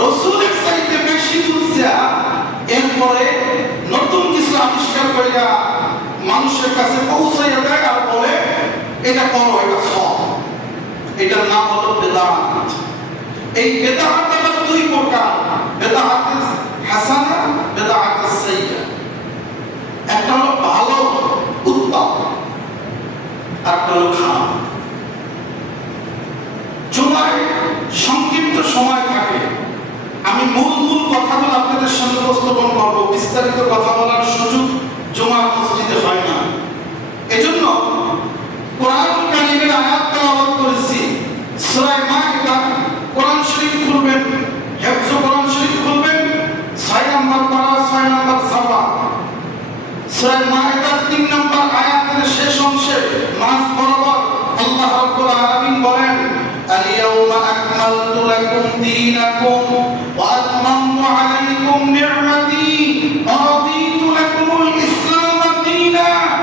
রসুলের চাইতে বেশি বুঝা এরপরে নতুন কিছু আবিষ্কার কইরা মানুষের কাছে পৌঁছাইয়া দেয় আর বলে এটা করো, এটা সব। এটার নাম হলো বেদাত। এই বেদাত আবার দুই প্রকার, বেদাত হাসানা, বেদাত সাইয়্যা। একটা হলো ভালো উত্তম, আর একটা হলো খারাপ। জুমায় সংক্ষিপ্ত সময় থাকে, আমি মূল কথাগুলো আপনাদের সামনে উপস্থাপন করব। বিস্তারিত কথা বলার সুযোগ জুমার মসজিদে হয় না, এজন্য কোরআন কারীমের আয়াত তেলাওয়াত করেছি। সূরা মাইদা, কোরআন শরীফ খুলবেন, হিফজ কোরআন শরীফ খুলবেন, 6 নম্বর পারা, 6 নম্বর সাফা। সূরা মাইদার 3 নম্বর আয়াতের শেষ অংশে মাঝ বরাবর আল্লাহ রাব্বুল আলামিন বলেন, আল-ইয়াওমা আকমালতু লাকুম দীনাকুম ওয়া আতমামতু আলাইকুম নি'মাতি ওয়া রাদিতু লাকুমুল ইসলাম দীনান।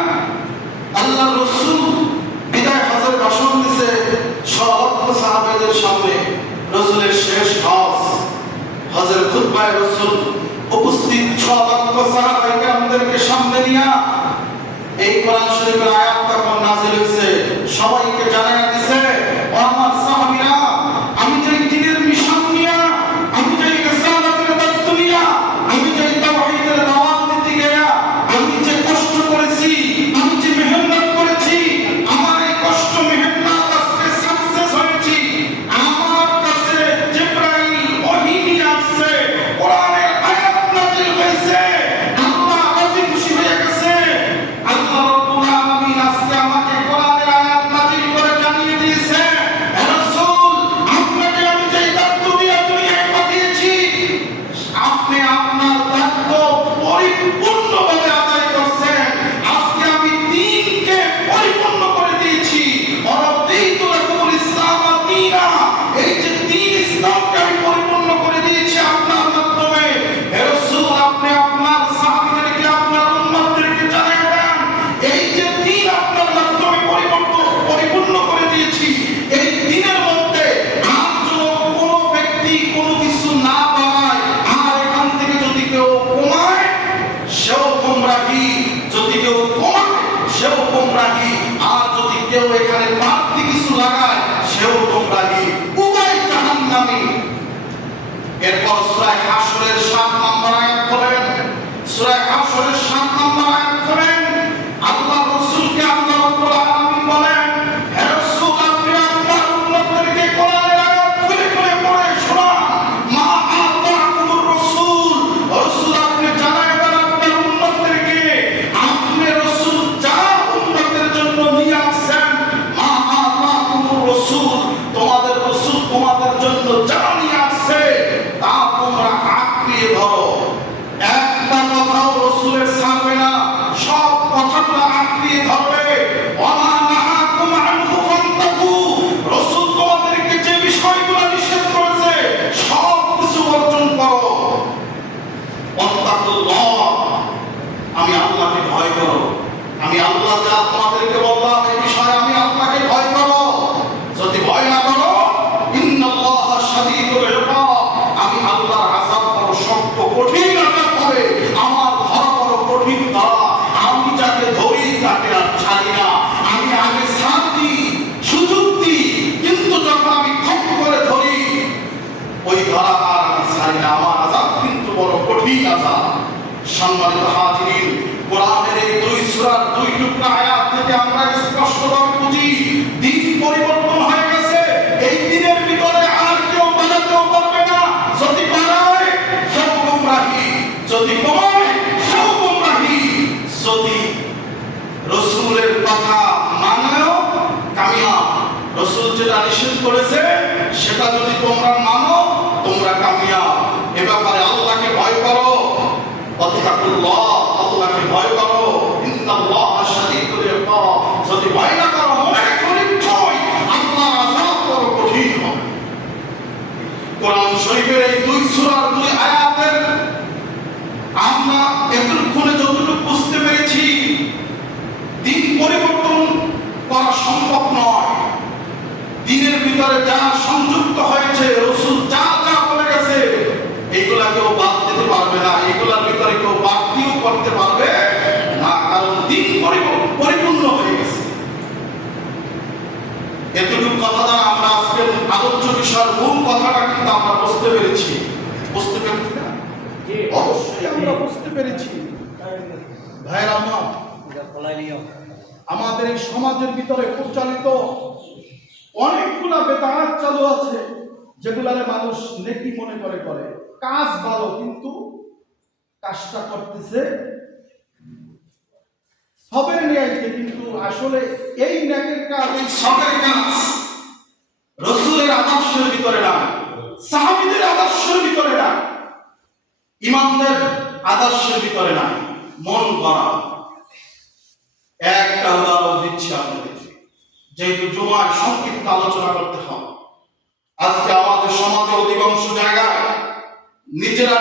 আল্লাহ রাসূল বিদায় হজের ভাষণ দিতে সব সাহাবাদের সামনে। রাসূলের শেষ হজ, হজের খুতবায় রাসূল উপস্থিত সব সাহাবায়ে কেরামদেরকে সামনে নিয়ে এই কোরআন শরীফের আয়াত তখন নাযিল হয়েছে। সবাইকে জানায়া দিয়েছে, ও আমার সাহাবীরা, আমি যে দ্বীনের মিশন নিয়া, আমি যে রিসালাতের দায়িত্ব নিয়া, আমি যে তাওহীদের দাওয়াত দিতে গিয়া আমি যে কষ্ট করেছি, আমি যে মেহনত করেছি, আমার এই কষ্ট মেহনত আজকে সাকসেস হয়েছি। আমার কাছে জিবরাইল ওহী নিয়ে আসছে, কোরআনের আয়াত নাযিল হয়েছে, আল্লাহ রাজি খুশি হয়ে গেছে। আল্লাহ রাব্বুল আলামিন আজকে আমাকে কোরআনের আয়াত নাযিল করে জানিয়ে দিয়েছে, হে রাসূল, আপনাকে আমি যে দায়িত্ব দিয়ে দুনিয়ায় পাঠিয়েছি, আপনি আপনার দায়িত্ব পরিপূর্ণভাবে আদায় করছেন। আজকে আমি দ্বীনকে পরিপূর্ণ করে দিয়েছি। ওয়ারাদিতু লাকুমুল ইসলাম দীনা, এই যে দ্বীন ইসলামকে আমি পরিপূর্ণ করে দিয়েছি আপনার মাধ্যমে। হে রাসূল, আপনি আপনার সাহাবীদেরকে, আপনার উম্মতদেরকে জানিয়ে দেন, এই যে দ্বীন আপনার মাধ্যমে পরিপূর্ণ করে দিয়েছি, এই দ্বীনের মধ্যে আর যেন কোনো ব্যক্তি কোনো কিছু না বাড়ায়, আর এখান থেকে যদি কেউ কমায় সেও গোমরাহি, যদি কেউ কমায় সেও গোমরাহি, আর যদি কেউ এখানে বাড়তি কিছু লাগায় সেও গোমরাহি, উভয় জাহান্নামী। এরপর সূরা হাশরের 7 নম্বর আয়াত পড়েন, সূরা হাশরের 7 নম্বর আয়াত পড়েন। আল্লাহ রাসূলকে আল্লাহ রাব্বুল আলামিন বলেন, হে রাসূল, আপনি আপনার উম্মতদেরকে কোরআনের আয়াত খুলে খুলে পড়ে শোনান। মা আতাকুমুর রাসূল, রাসূল আপনি জানায় দেন আপনার উম্মতদেরকে, আপনি রাসূল যা উম্মতের জন্য নিয়ে আসছেন, মা আতাকুমুর রাসূল, তোমাদের রাসূল তোমাদের জন্য যা নিয়ে আসছে তা তোমরা আঁকড়িয়ে ধরো। একটা কথাও রাসূলের ছাড়বে না, সব কথাগুলো আঁকড়িয়ে ধরবে। ওয়ামা নাহাকুম আনহু ফান্তাকু, রাসূল তোমাদেরকে যে বিষয়গুলো নিষেধ করেছে সব কিছু বর্জন করো। ওয়াত্তাকুল্লাহ, আমি আল্লাহকে ভয় করো। আমি আল্লাহ যা তোমাদেরকে বললাম এই বিষয়ে আমি আল্লাহকে ভয় করো। যদি ভয় না করো, ইন্নাল্লাহা শাদীদুল ইকাব, আমি আল্লাহর আযাব বড় শক্ত কঠিন আযাব হবে, আমার ধরা বড় কঠিন ধরা। আমি যাকে ধরি তাকে আর ছাড়ি না, আমি আগে ছাড় দিই, সুযোগ দিই, কিন্তু যখন আমি খপ করে ধরি ওই ধরা আর আমি ছাড়ি না। আমার আযাব কিন্তু বড় কঠিন আযাব। সম্মানিত হাজিরিন, কোরআনের এই দুই সূরার দুই টুকরা আয়াত থেকে আমরা স্পষ্টভাবে বুঝি দ্বীন পরিবর্তন হয়ে গেছে। এই দ্বীনের ভিতরে আর কেউ বাড়াতেও পারবে না। যদি বাড়ায় সেও গোমরাহি, যদি কমায় সেও গোমরাহি। যদি রাসূলের কথা মানেও কামিয়াব, রাসূল যেটা নিষেধ করেছে সেটা যদি তোমরা মানো তোমরা কামিয়াব। এ ব্যাপারে আল্লাহকে ভয় করো। ওয়াত্তাকুল্লাহ, আল্লাহকে ভয় করো। ইন্নাল্লাহা শাদীদুল ইকাব, যদি ভয় না করো মনে রাখো নিশ্চয়ই আল্লাহর আযাব বড় কঠিন হবে। কোরআন শরীফের এই দুই সূরার দুই আয়াতের আমরা এতক্ষণে যতটুকু বুঝতে পেরেছি, দ্বীন পরিবর্তন করা সম্ভব নয়। দ্বীনের ভিতরে যা সংযুক্ত হয়েছে, রাসূল যা যা বলে গেছে, এগুলা কেউ বাদ দিতে পারবে না, এগুলার ভিতরে কেউ বাদ দিও করতে পারবে না। বিষয়ের মূল কথাটা কিন্তু আমরা বুঝতে পেরেছি। বুঝতে পেরেছি না? অবশ্যই আমরা বুঝতে পেরেছি। ভাইয়ের আমার, আমাদের এই সমাজের ভিতরে পরিচালিত অনেকগুলা বেদাত চালু আছে, যেগুলারে মানুষ নেকি মনে করে করে, কাজ ভালো, কিন্তু কাজটা করতেছে সবের নিয়াইতে, কিন্তু আসলে এই নেকের কাজ, এই সবের কাজ রাসূলের আদর্শের ভিতরে না, সাহাবীদের আদর্শের ভিতরে না, ইমামদের আদর্শের ভিতরে না। মন গড়া একটা উদাহরণ দিচ্ছি আপনাদেরকে, যেহেতু জুমার সংক্ষিপ্ত আলোচনা করতে হবে। আজকে আমাদের সমাজে অধিকাংশ জায়গায় নিজেরা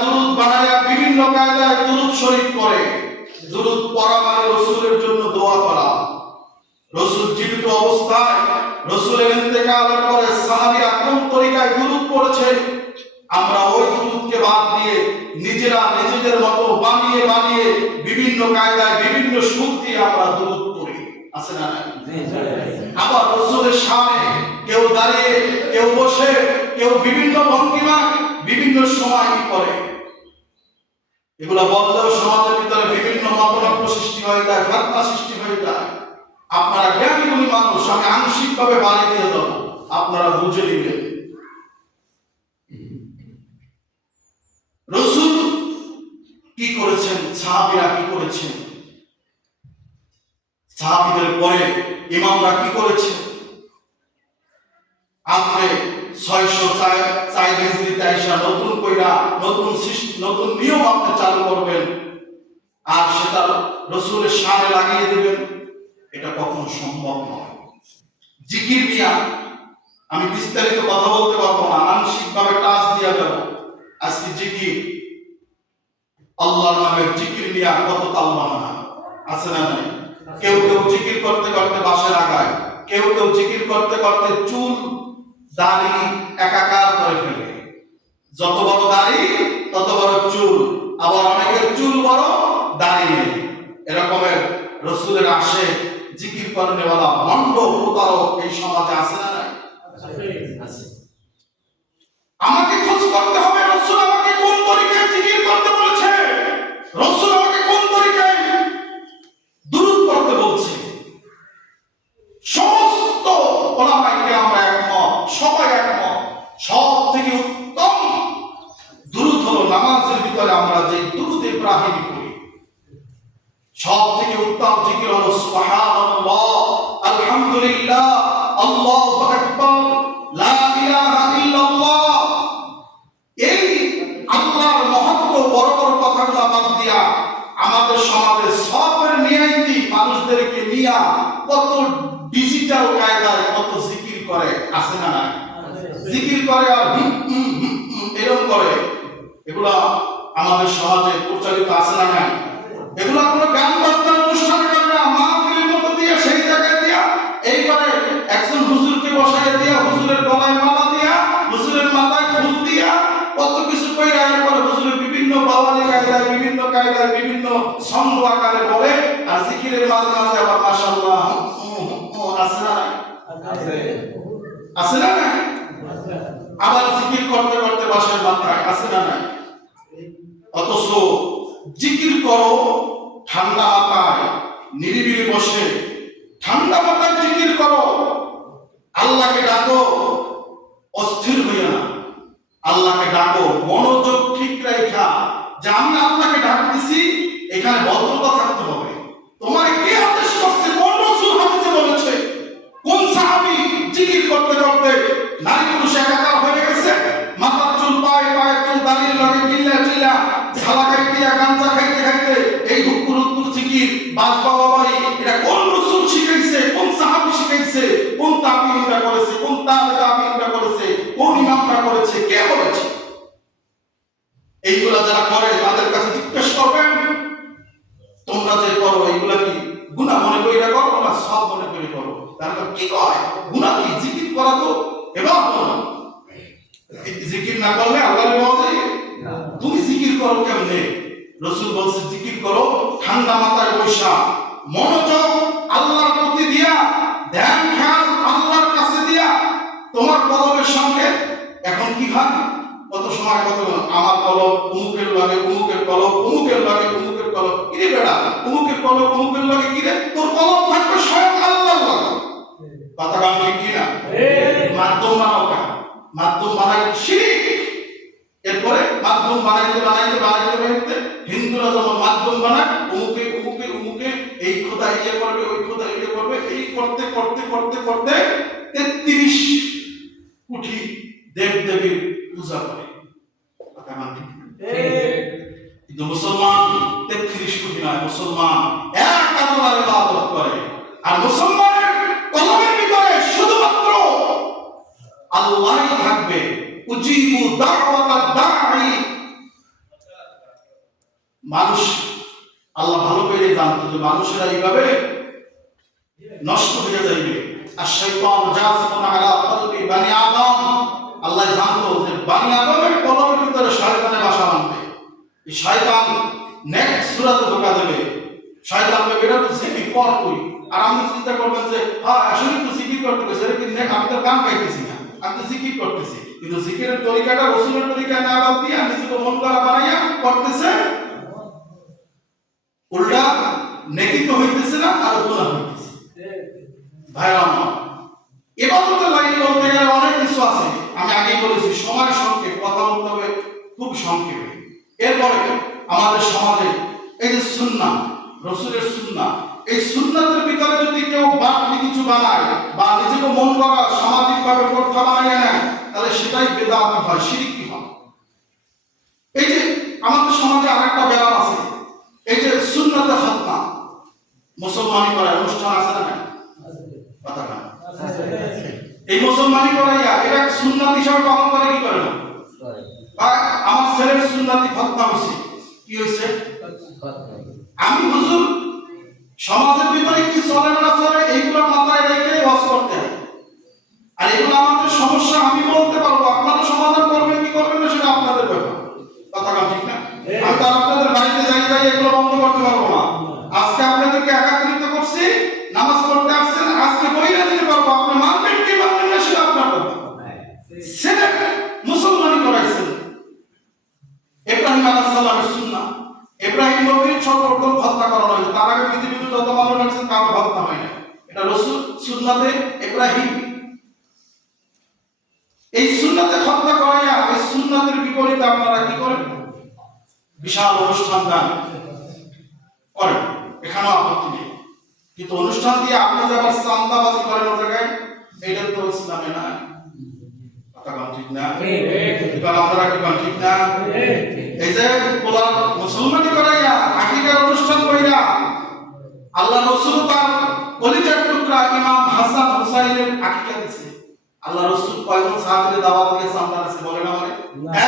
দুরূদ বানায়া বিভিন্ন কায়দায় দুরূদ শরীফ করে। দুরূদ পড়া মানে রাসূলের জন্য দোয়া করা। রাসূল জীবিত অবস্থায়, রাসূলের ইন্তেকালের পরে সাহাবীরা কোন তরিকায় দুরূদ পড়েছে, আমরা ওই দুরূদকে বাদ দিয়ে নিজেরা নিজেদের মতো বানিয়ে বানিয়ে বিভিন্ন কায়দায় বিভিন্ন সুর দিয়ে আমরা দুরূদ পড়ি। আছে না? আবার রাসূলের সামনে কেউ দাঁড়িয়ে, কেউ বসে, কেউ বিভিন্ন ভঙ্গিমা বিভিন্ন সময় করে। এগুলা বললেও সমাজের ভিতরে বিভিন্ন মতনৈক্য সৃষ্টি হয়ে যায়, ফিতনা সৃষ্টি হয়ে যায়। আপনারা জ্ঞানী গুণী মানুষ, আমি আংশিকভাবে বাড়িয়ে দিয়ে দেবো, আপনারা বুঝে নেবেন। রাসূল কি করেছেন, সাহাবীরা কি করেছেন, সাহাবীদের পরে ইমামরা কি করেছেন। আপনি 604 হিজরিতে আইসা নতুন কইরা নতুন নিয়ম আপনি চালু করবেন আর সেটা রাসূলের শানে লাগিয়ে দেবেন, এটা কখনো সম্ভব নয়। জিকির নিয়ে আমি বিস্তারিত কথা বলতে পারবো না, আংশিকভাবে টাচ দিয়ে যাব। আজকে জিকির, আল্লাহর নামের জিকির নিয়ে কত তালবাহানা আছে না নাই? কেউ জিকির করতে করতে বাসে লাগায়, কেউ জিকির করতে করতে চুল দাড়ি একাকার করে ফেলে। যত বড় দাড়ি তত বড় চুল, আবার অনেকের চুল বড় দাড়ি নেই। এরকমের রাসূলের আসে জিকির করেনেওয়ালা ভণ্ড প্রতারক এই সমাজে আছে না নাই? আছে। আমাকে খোঁজ করতে হবে রাসূল আমাকে কোন তরিকায় জিকির করতে বলেছে, রাসূল আমাকে কোন তরিকায় দুরূদ পড়তে বলছে। সমস্ত ওলামায়ে কেরাম একমত, সবাই একমত, সব থেকে উত্তম দুরূদ হলো নামাজের ভিতরে আমরা যে দুরূদ ইব্রাহিমী পড়ি। সব থেকে উত্তম জিকির হলো সুবহানাল্লাহ, আলহামদুলিল্লাহ, আল্লাহু আকবার, লা ইলাহা ইল্লাল্লাহ। এই আল্লাহর মহত্ব বড় বড় কথাগুলো বাদ দিয়া আমাদের সমাজে সবের নিয়াইতি মানুষদেরকে নিয়া কত ডিজিটাল কায়দায় কত জিকির করে, আছে না নাই? জিকির করে আর এরকম করে। এগুলা আমাদের সমাজে প্রচলিত আছে না নাই? এগুলা কোনো গান বাজনার অনুষ্ঠান করে না, মাহফিলের মতো দিয়ে সেই জায়গায় দিয়া এইবারে একজন হুজুরকে বসায় দিয়া, হুজুরের গলায় মালা দিয়া, হুজুরের মাথায় ফুল দিয়া কত কিছু কইরা এরপরে হুজুরের বিভিন্ন বাওয়ালি কায়দায় বিভিন্ন ছন্দ আকারে বলে, আর জিকিরের মাঝে মাঝে আবার মাশাআল্লাহ আছে না? আছে না? আবার জিকির করতে করতে বাসায় মাথায় আছে না? অথচ জিকির করো ঠান্ডা মাথায়, নিরিবিলি বসে ঠান্ডা মাথায় জিকির করো, আল্লাহকে ডাকো, অস্থির হইয়া না, আল্লাহকে ডাকো মনোযোগ ঠিক রাখা, যে আমি আল্লাহকে ডাকতেছি, এখানে ভদ্রতা থাকতে হবে। তোমার কে আদেশ করছে, কোন রাসূল হাদিসে বলেছে, কোন সাহাবী জিকির করতে করতে নারী পুরুষ একাকার হয়ে গেছে, মাথার চুল পায়ের চুল দাঁড়িয়ে লাগে চিল্লা ঝালা খাইতে গাঞ্জা খাইতে খাইতে এই হুকুর জিকির বাজবা বাবাই, এটা কোন রাসূল শিখাইছে, কোন সাহাবী শিখাইছে, কোন তাবিঈনরা করেছে, কোন তাবিঈনরা করেছে, কোন ইমামরা করেছে, কে বলেছে? এইগুলা যারা করে তাদের কাছে জিজ্ঞেস করবেন, তোমরা যে করো এইগুলা কি গুনাহ মনে কইরা করো না সব মনে করে করো? তাহলে কি কয় গুনাহ কি? জিকির করা তো ইবাদত না। জিকির না করলে আল্লাহর পাওয়া যায় না। তুমি জিকির করো কেমনে? রাসূল বলছে জিকির করো ঠান্ডা মাথায় বসা, মনোযোগ আল্লাহর প্রতি দিয়া, ধ্যান খেয়াল আল্লাহর কাছে দিয়া, তোমার কলবের সঙ্গে সময় কত আমার কলম অমুকের লাগে, অমুকের কলম অমুকের লাগে, অমুকের কলম কিরে বেড়া, অমুকের কলম অমুকের লাগে কিরে, তোর কলম থাকবে স্বয়ং আল্লাহর লাগে। কথা গান ঠিক কিনা? মাধ্যম বানাও কেন? মাধ্যম বানাই শিরিক। এরপরে মাধ্যম বানাইতে বানাইতে বানাইতে বানাইতে হিন্দুরা যখন মাধ্যম বানায় অমুকে অমুকে অমুকে এই খোদা ইয়ে করবে, ওই খোদা ইয়ে করবে, এই করতে করতে করতে করতে 33 কোটি দেব দেবীর পূজা করে। কথা গান ঠিক কিনা? কিন্তু মুসলমান 33 কোটি নয়, মুসলমান এক আল্লাহর ইবাদত করে। আর মুসলমানের কলমের ভিতরে শুধুমাত্র আল্লাহই থাকবে। উজিবু দাওয়াতাদ দাঈ। মানুষ আল্লাহ ভালো করে জানতো যে মানুষেরা এইভাবে নষ্ট হয়ে যাবে। আর শয়তান জাসিমুন আলা কলবি বানি আদম। আল্লাহ জানতো যে বানি আদমের কলমের ভিতরে শয়তানের বাসা বাঁধবে। এই শয়তান নেক্সট সূরাতে ধোঁকা দেবে। শয়তান বলবে এটা তো জিকির কর তুই। আর আপনি চিন্তা করবেন যে হ্যাঁ আসলে তো জিকির করতে গেছে, এটা কিন্তু আমি তো গান গাইতেছি না, আমি তো জিকির করতেছি। কিন্তু জিকিরের তরিকাটা রাসূলের তরিকায় না বাদ দিয়ে নিজেকে মন করা বানাইয়া করতেছে, উল্টা নেকি তো হইতেছে না আর গুনাহ হইতেছে। ভাই আমার ইবাদতের লাইন বলতে গেলে অনেক কিছু আছে। আমি আগেই বলেছি সময় সংক্ষেপ, কথা বলতে হবে খুব সংক্ষেপে। এরপরে আমাদের সমাজে এই যে সুন্নাহ, রাসূলের সুন্নাহ, এই সুন্নাতের ভিতরে যদি কেউ বাড়তি কিছু বানায় বা নিজেকে মন করা সামাজিকভাবে প্রথা বানায় নেয় তাহলে সেটাই বেদাত হয়, শিরক হয়। এই যে আমাদের সমাজে আরেকটা ব্যাপার আছে, এই যে সুন্নাতে খাতনা মুসলমানি করার অনুষ্ঠান আছে না? কথা না, এই মুসলমানি করাইয়া এটা সুন্নাত হিসাবে পালন করে কি করে না? আমার ছেলের সুন্নাতি খাতনা হইছে, কি হইছে? আমি হুজুর সমাজের ভিতরে কি চলে না চলে এইগুলো মাথায় রেখে ওয়াজ করতে হয়। আর এগুলো আমাদের সমস্যা, আমি বলতে পারবো, আপনারা সমাধান করবেন কি করবেন না সেটা আপনাদের ব্যাপার। কথা ঠিক না? আমি তো আপনাদের বাড়িতে যাই এগুলো বন্ধ করতে পারবো না। আজকে আপনাদেরকে একত্রিত করছি, নামাজ পড়তে আসছেন, আজকে বইরা দিতে পারবো, আপনি মানবেন কি মানবেন না সেটা আপনার ব্যাপার। সেটা মুসলমানি করাইছেন। ইব্রাহিম আলাইহিস সালামের সুন্নাহ, ইব্রাহিম নবীর সর্বপ্রথম হত্যা করানো হয়েছে। তার আগে পৃথিবীতে যত মানুষ আছেন কারো হত্যা হয় না, এটা রাসূল সুন্নাতে ইব্রাহিম। এই সুন্নাতে হত্যা করাইয়া এই সুন্নাতের বিপরীতে আপনারা কি করেন? বিশাল অনুষ্ঠান দান করেন, এখানেও আপত্তি নেই। কিন্তু অনুষ্ঠান দিয়ে আপনি যে আবার চাঁদাবাজি করেন ও জায়গায়, এটা তো ইসলামে না। কথা ঠিক না? এবার আপনারা কি বলেন ঠিক না? এই যে পোলার মুসলমানি করাইয়া আকিকার অনুষ্ঠান কইরা আল্লাহ রাসূল তার কলিজার টুকরা ইমাম হাসান হুসাইনের আকিকা দিয়েছে। আল্লাহ রাসূল কয়জন সাহাবীকে দাওয়াত দিয়ে সামনে আছে বলেন আমারে?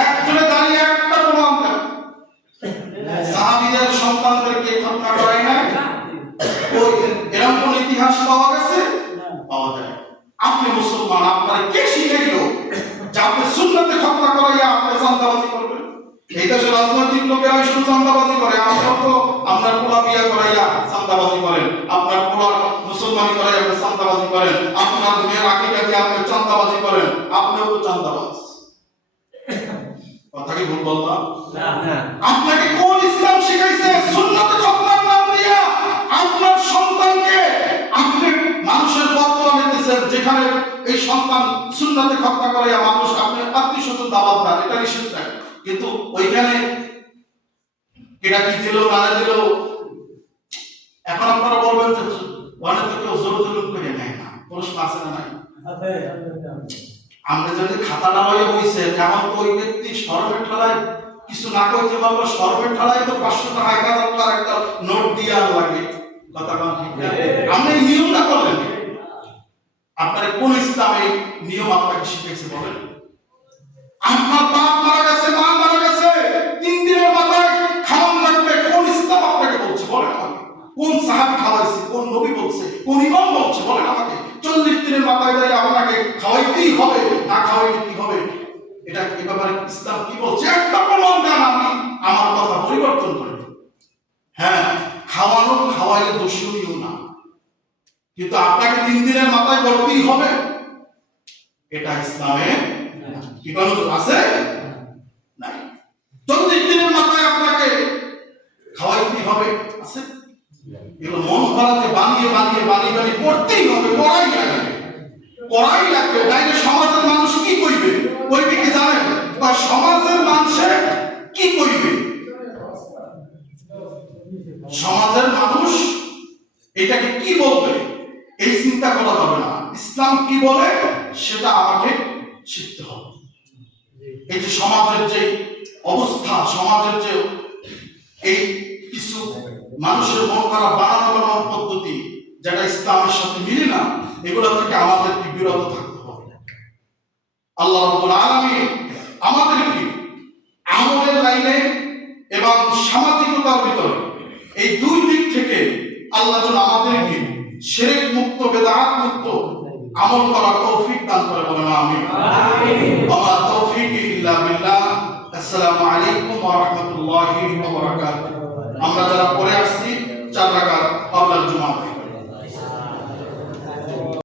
একজনে দাঁড়িয়ে একটা প্রমাণ দেন। সাহাবীদের সন্তানদেরকে হত্যা করায় না, ওই এরকম কোন ইতিহাস পাওয়া গেছে? পাওয়া যায়। আপনি মুসলমান, আপনারা কে শিখাইলো যে আপনি সুন্নাতে হত্যা করাইয়া আপনি চাঁদাবাজি করবেন? এই দেশে রাজনৈতিক লোকেরা শুধু চাঁদাবাজি করে, আপনার তো আপনার পোলা বিয়া করাইয়া চাঁদাবাজি করেন, আপনার পোলার মুসলমানি করাইয়া আপনি চাঁদাবাজি করেন, আপনার মেয়ের আকিকা দিয়ে আপনি চাঁদাবাজি করেন, আপনিও তো চাঁদাবাজ। কথা কি ভুল বললাম? না। আপনাকে কোন ইসলাম শিখাইছে সুন্নাতে হত্যার নাম দিয়া আপনার সন্তানকে আপনি মানুষের বদলা নিতেছেন, যেখানে এই সন্তান সুন্নাতে হত্যা করাইয়া মানুষ আপনি আত্মীয়স্বজন দাওয়াত দেন, এটা নিষেধ নাই। কিন্তু ওইখানে এটা কি দিল না দিল, এখন আপনারা বলবেন যে অনেক তো কেউ জোর জুলুম করে নেয় না, প্রশ্ন আছে না নাই? আমরা যদি খাতাটা লয়ে বইছে যেমন তো ওই ব্যক্তি শরমের ঠেলায় কিছু না কইতে পারলো, শরমের ঠেলায় তো 500 টাকা 1000 টাকার একটা নোট দিয়ে আর লাগে। কথা বল ঠিক না? আপনি এই নিয়মটা করলেন, আপনার কোন ইসলামে নিয়ম আপনাকে শিখিয়েছে বলেন? আপনার বাপ মারা গেছে, মা মারা গেছে, 3 দিনের মাথায় খাওয়ান লাগবে, কোন ইসলাম আপনাকে বলছে বলেন আমাকে? কোন সাহাবী খাওয়াইছে, কোন নবী বলছে, কোন ইমাম বলছে বলেন আমাকে? 40 দিনের মাথায় যাই আপনাকে খাওয়াইতেই হবে, না খাওয়াইলে কি হবে? এটা এই ব্যাপারে ইসলাম কি বলছে? একটা প্রমাণ দেন, আমি আমার কথা পরিবর্তন করি। হ্যাঁ, খাওয়ানো খাওয়াইলে দোষীও না, কিন্তু আপনাকে 3 দিনের মাথায় করতেই হবে, এটা ইসলামে কি কোনো আছে না? কি হবে আছে? এগুলো মন ভরাতে বানিয়ে বানিয়ে বানিয়ে বানিয়ে পড়তেই হবে, করাই লাগবে। তাইলে সমাজের মানুষ কি কইবে? কইবে কি জানেন? বা সমাজের মানুষে কি কইবে? সমাজের মানুষ এটাকে কি বলবে এই চিন্তা করা যাবে না। ইসলাম কি বলে সেটা আমাকে শিখতে হবে। এই যে সমাজের যে অবস্থা, সমাজের যে এই কিছু মানুষের মন খারাপ বানানোর পদ্ধতি যেটা ইসলামের সাথে মিলে না, এগুলো থেকে আমাদেরকে বিরত থাকতে হবে। আল্লাহ রাব্বুল আলামিন আমাদেরকে আমলের লাইনে এবং সামাজিকতার ভিতরে এই দুই দিক থেকে আল্লাহ যেন আমাদেরকে শিরক মুক্ত, বিদআত মুক্ত আমল করার তৌফিক দান করে, বলেন আমিন। ওয়া তৌফিক ইল্লা বিল্লাহ। আসসালামু আলাইকুম ওয়া রাহমাতুল্লাহি ওয়া বারাকাতুহু। আমরা যারা পড়ে আসছি 4 রাকাত ক্বাবলাল জুমআহ